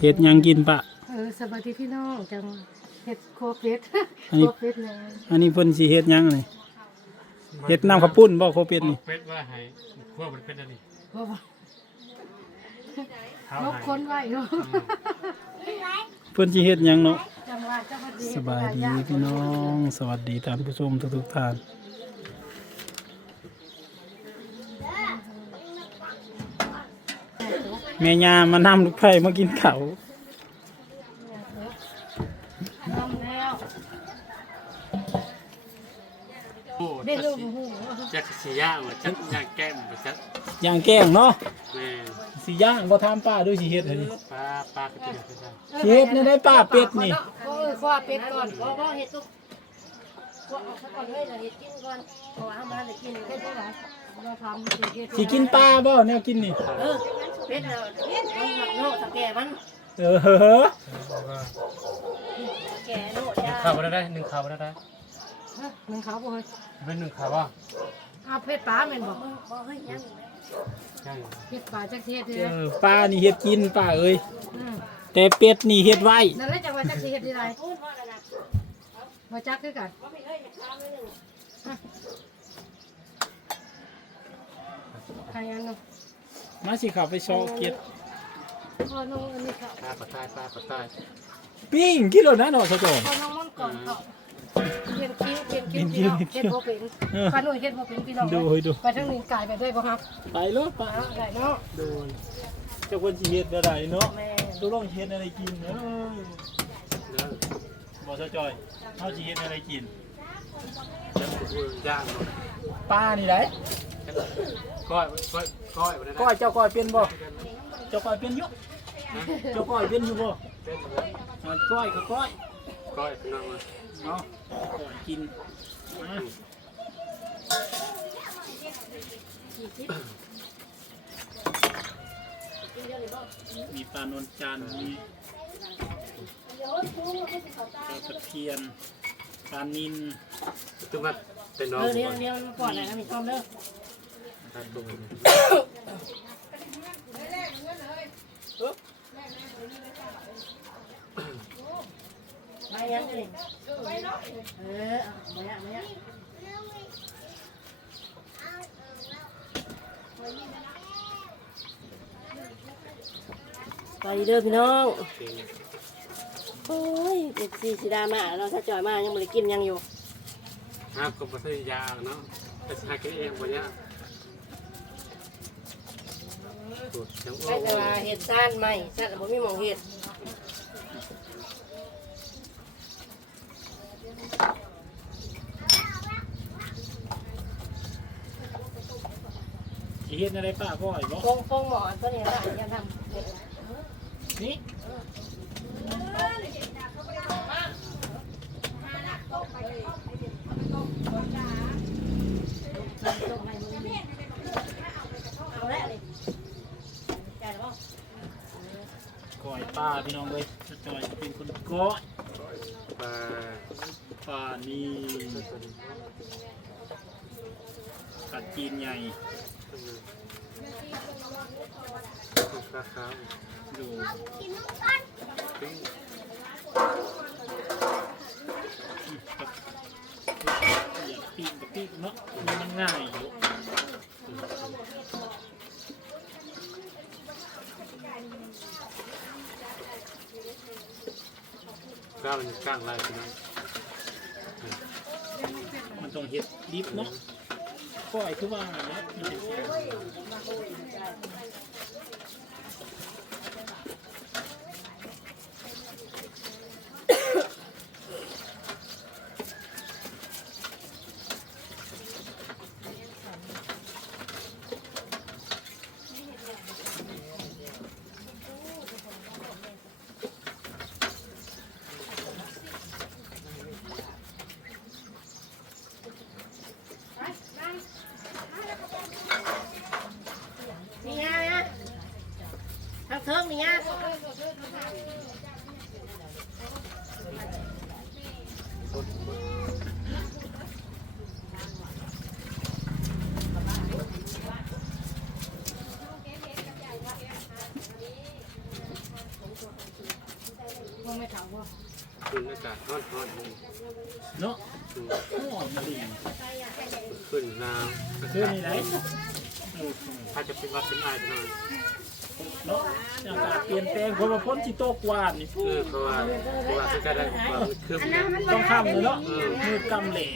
เฮ็ดหยังกินปะ เออสวัสดีพี่น้องจังเห็ดโคเป็ดอันนี้ โคเป็ดนะอันนี้เพิ่นสิเฮ็ดหยังนี่เฮ็ดน้ำข้าวปุ้นบ่โคเป็ดนี่เป็ดว่าให้ขั้วมันเป็นอันนี้เพราะว่าเท้านกให้คนไหวเนาะเพิ่นสิเฮ็ดหยังเนาะจังหวะจังหวะดีสบายดีพี่น้อง สวัสดีท่านผู้ชมทุกๆท่าน แม่ยามานำลูกไผ่มากินเขาโอ้เด็ดจัลูกสิหูจักสิย่างว่าจักย่างแก้มว่าจักย่างแกงเนาะแม่สิย่างบ่ถาป้าดูสิเฮ็ดให้ดิปลาปลาก็จะได้ได้สิเฮ็ดในได้ป้าเป็ดนี่เออคว้าเป็ดก่อนเพราะว่าเห็ดสุกคว้าออกซะก่อนเลยเดี๋ยวเห็ดกินก่อนเพราะว่าเอามาจะกินเห็ดเท่าไหร่ สิกินปลาบ่แนวกินนี่ เออเป็ดเรามันหมักโน่ตะแก่มันเออเฮ้อแก่โน่จ้าข้าวได้ได้หนึ่งข้าวได้ได้หนึ่งข่าวบ่เฮ้ยเป็นหนึ่งข้าวว่าเอาเป็ดปลาแม่นบอกย่างเป็ดปลาจักเทศเอเลยปลานี่เฮ็ดกินป้าเอ้ยแต่เป็ดนี่เฮ็ดไว้นั่นแหละจังหวะจักสิเฮ็ดที่ไรมาจักคือกัน ใครอันนู้นมาสิเขับไปชอเก็ดพอน้องอันนี้เขาปลาปลาใต้ปลาปลาใต้ปิ้งกิโลนะเนาะเขาจอพอน้องมันก่อนเขาเขียนคิ้วเขียนคิ้วพี่น้องเฮ็ดบ่เป็นปลาหนุ่ยเฮ็ดบ่เป็นพี่น้องดูให้ดูไปทางนี้กายไปด้วยบ่ครับไปรถป้าเอาได้เนาะดูเจ้าคนสิเฮ็ดอะไรเนาะแม่ดูลองเฮ็ดอะไรกินเนาะเด้อบ่เจ้าจอยเฮาสิเฮ็ดอะไรกินจักสิย่างเนาะปลานี่ได้ ก้อยก้อยก้อยบ่ได้ก้อยเจ้าก้อยเป็นบ่เจ้าก้อยเป็นอยู่เจ้าก้อยเป็นอยู่บ่เป็นอ่าก้อยก็ก้อยก้อยพี่น้องมาเนาะก้อยกินอะมีปลานวลจันทร์มีปลาตะเพียนปลานินตึงมาเป็นน้องเออเดี๋ยวเดี๋ยวก่อนนะมีพร้อมเด้อ ครับตุ้มมายังเลยเออมายังมายังไปเด้อพี่น้อง โอ้ยเด็กสีสีดามาเราถ้าจอยมายังไม่ได้กินยังอยู่ห้ามก็บ่ใช่ยางเนาะแต่หากินเองบ่ยาก ตัวจังโอ้ใช่แต่ว่าเห็ดซ่านใหม่ซ่านแต่ผมมีหมองเห็ดสิเฮ็ดอะไรป้าก้อยบ่ฟงฟงหมอนตัวนี้ละยังทำเห็ดนี่เอาแล้วเลยแก่แล้ว ก้อย ป้าพี่น้องเอ้ยจ้าจอยเป็นคนก้อยปลาป้านี่กัดจีนใหญ่ปลาขาวอยู่ปิ้งอยากปีกกับปีกเนาะมันง่ายอยู่ ก้าวมันก้างลายพี่น้องมันต้องเฮ็ดดิบเนาะก้อยคือว่าเนี่ยมันเป็น มีงานะ ทางเทิงมีงาต้องไม่ถามว่าขึ้นอากาศร้อนร้อนๆเนาะหอมมาดิขึ้นหนาวเรื่องนี้ไหนเออถ้าจะเป็นวัดเป็นไอไปหน่อย เนาะอากาศเปลี่ยนแปลงคนมาพ้นจิโตกวานนี่เออเพราะว่าเพราะว่าจะได้ความคืบหน้าต้องข้ามเลยเนาะมือกำเหล่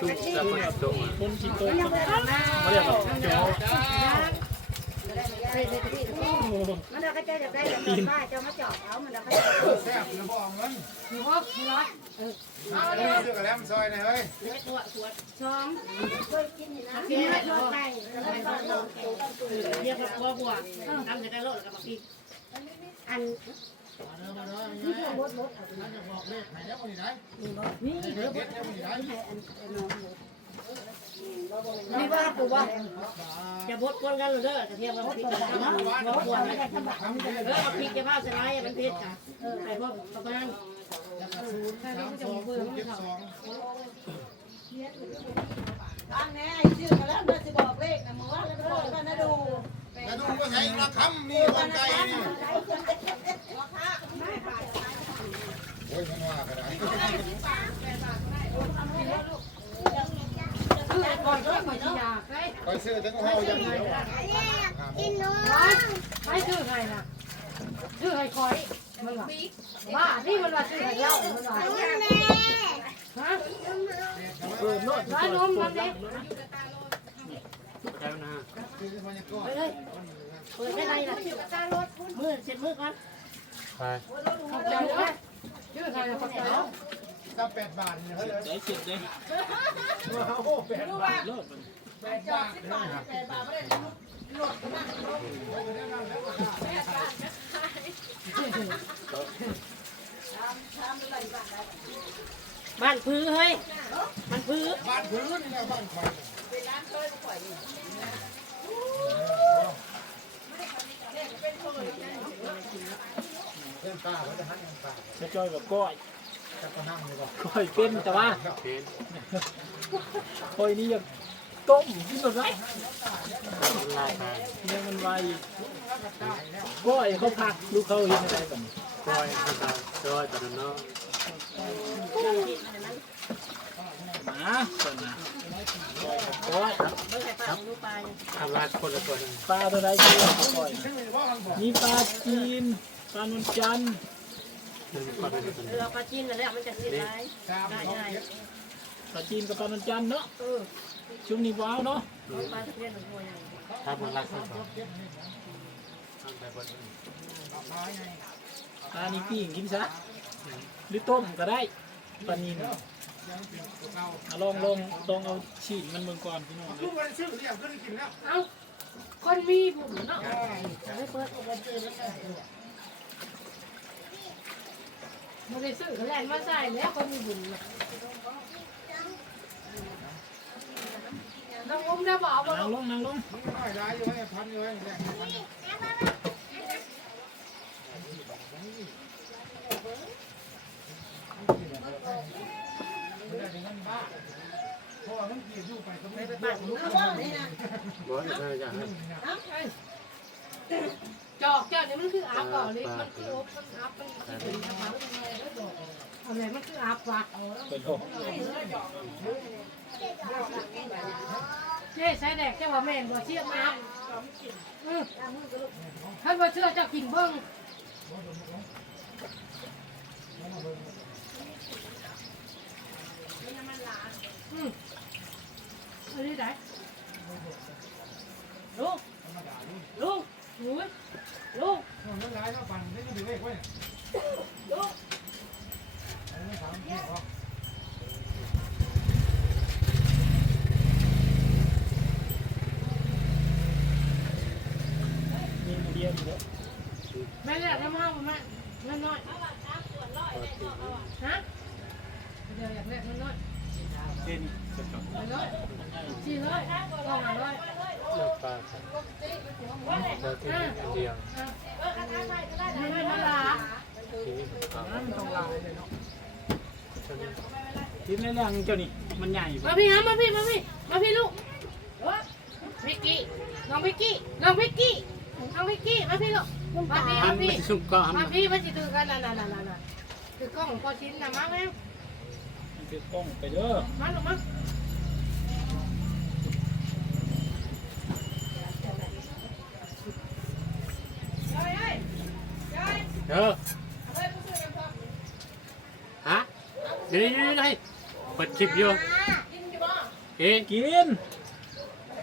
ทุกแล้วก็โตมาพ้นจิโตกเขาเรียกว่าโจใส่ใส่ที่ มันเราก็จะได้แบบป้าจะมาจอบเอามันเราก็จะแซ่บนะบ่เอาเงินหัวร้อยเออเอาเลยซื้อกับแลมซอยหน่อยเฮ้ยตัวขวดช้อมเคยกินนี่นะกินไม่ทอดไปแล้วก็ลองเรียกว่าหัวหัวทำจะได้โลดกับพี่อันที่เราลดลดถ้าจะบอกเลขไหนแล้วคนนี้ไหนนี่เด็ดแล้วคนนี้ไหนให้อันน้อง ไม่ว่าปูว่าจะบดกวนกันเลยเด้อกระเทียมกับพริกกันเนาะบดกวนกันเออพริกจะผ้าสไลด์มันเผ็ดกันเออใส่พวกประมาณสามสองศูนย์เจ็ดสองอันนี้ชื่อมาแล้วน่าจะบอกเลขนะมึงว่าแล้วก็บอกกันนะดูแล้วดูก็ใช้ระคำนี่คนไก่นี่โอ้ยมันว่ากันได้คือก่อนก็ก่อนที่ยาใครคอยซื้อถึงเฮาอย่างเดียวกินนมใครชื่อใครน่ะชื่อใครคอยมันว่าบ้านี่มันว่าชื่อใครเล่ามันว่าฮะเปิดโลดร้านนมมันเด็กแล้วนะฮะซื้อนไปเลยเปิดได้ไรล่ะมือเสร็จมือก่อนไปขอบใจเลยชื่อใครขอบใจ ตั้งแปดบาทเนี่ยเฮ้ยได้เสร็จเลยโอ้แปดบาทโลดมันแปดบาทเนี่ยบ้านพื้นเฮ้ยบ้านพื้นบ้านพื้นนี่นะบ้านข่อยเพื่อนป้าเขาจะหันยังป้าจะจอยกับก้อย จะก็นั่งเลยบอกก้อยเป็นแต่ว่าเป็นก้อยนี่ยังต้มกินแบบไรลาไปเนี่ยมันไวก้อยเขาพักลูกเขาเห็นอะไรแบบนี้ก้อยข้าวตาก้อยตอนนั้นเนาะนะส่วนนะก้อยกับก้อยไม่ใช่ป้าลูกปลาทำลายคนละตัวนึงปลาตัวใดที่เราก้อยมีปลาจีนปลานวลจันทร์หนึ่งก้อน เป็นตัวนึงเราปลาจีนแล้วมันจะเสียไรสามได้สองได้เจ็ดปลาจีนกับปลานวลจันทร์เนาะเออช่วงนี้ว้าวเนาะปลาตะเพียนหนึ่งตัวใหญ่ถ้ามันรักสักสองทำไปบนปลานี่ปิ้งกินซะหรือต้มก็ได้ปลานินอะลองลองลองเอาฉีดมันเบิ่งก่อนพี่น้องลูกมันซื้อเนี่ยขึ้นกินแล้วเอ้าคนมีบุญเนาะไม่เปิดอุบัติเห ตุมันได้ซื้อแลนมาใส่แล้วคนมีบุญน้องอุ้มได้บอกบอกนั่งลงนั่งลงน้อยร้ายอยู่ให้พันอยู่ให้แรงพันไม่ได้ถึงนั้นบ้าเพราะว่ามันกี่อยู่ไปก็ไม่ได้บ้านลูกบอกให้เธออยากให้ จอกจอกนี่มันคืออาบก่อนเลยมันคืออบมันอาบมันคือเป็นกระเพราอะไรมันคืออาบวะเปิดโลกเจ๊ใส่แดกเจ้าว่าแม่นบ่เชี่ยอาบอือท่านบ่เชื่อเจ้ากินเบิ่งอืมอันนี้ไหน ลูกลูกหนูลูกมันร้ายแล้วปั่นไม่ได้ดูเลขไว้ลูกไม่ถามพี่เขามีเดียนเยอะแม่แรกทำห้องแม่แม่น้อยฮะเดี๋ยวอยากแรกแม่น้อยเช่นกระจก แม่น้อยสี่ร้อยสองร้อย เลือกปลาใส่เราที่ อันเดียวไม่ไม่มาลาทีนี้เอาน้ำต้องลายเลยเนาะทิศในเรื่องเจ้านี่มันใหญ่มาพี่ฮะมาพี่มาพี่มาพี่ลูกวิกกี้น้องวิกกี้น้องวิกกี้น้องวิพี่กี้มาพี่ลูกมาพี่หัมานพี่มันจะชุ่มก็หันมาพี่มาสิถือกันนั่นนั่นนั่นนั่นคือกล้องพอชิ้นนะมาแม่มันคือกล้องไปเด้อมาลูกมา เออฮะเดี๋ยวนี้ได้เปิดคลิปอยู่เอ๊ะกิน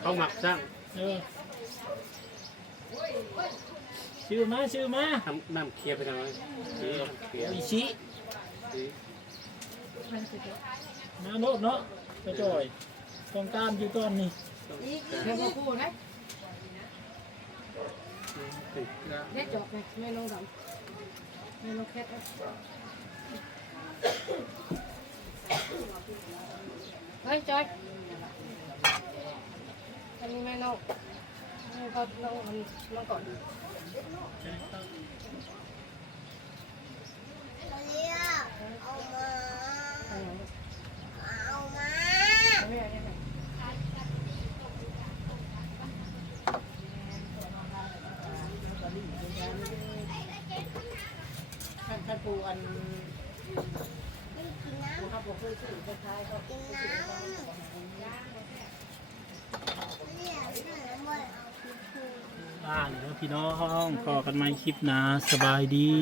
เขาหมักสร้างเออชื่อมาชื่อมาทำน้ำเคลียร์ไปทำไมเคลียร์เคลียร์อิชิมาโนดเนาะไปจ่อยต้องการอยู่ตอนนี้เดี๋ยวมาพูดนะเด็ดจอกเลยแม่น้องดำ แม่น้องแคทเฮ้ยจอยอันนี้แม่น้องเขาน้องน้องก่อนเอามาท่านท่านปูอันปูครับผมเคยซื้อคล้ายๆเขากินน้ำเนี่ยเนี่ยมันเอาคืออ่านเด้อพี่น้องพอกันไหมคลิปหนะสบายดี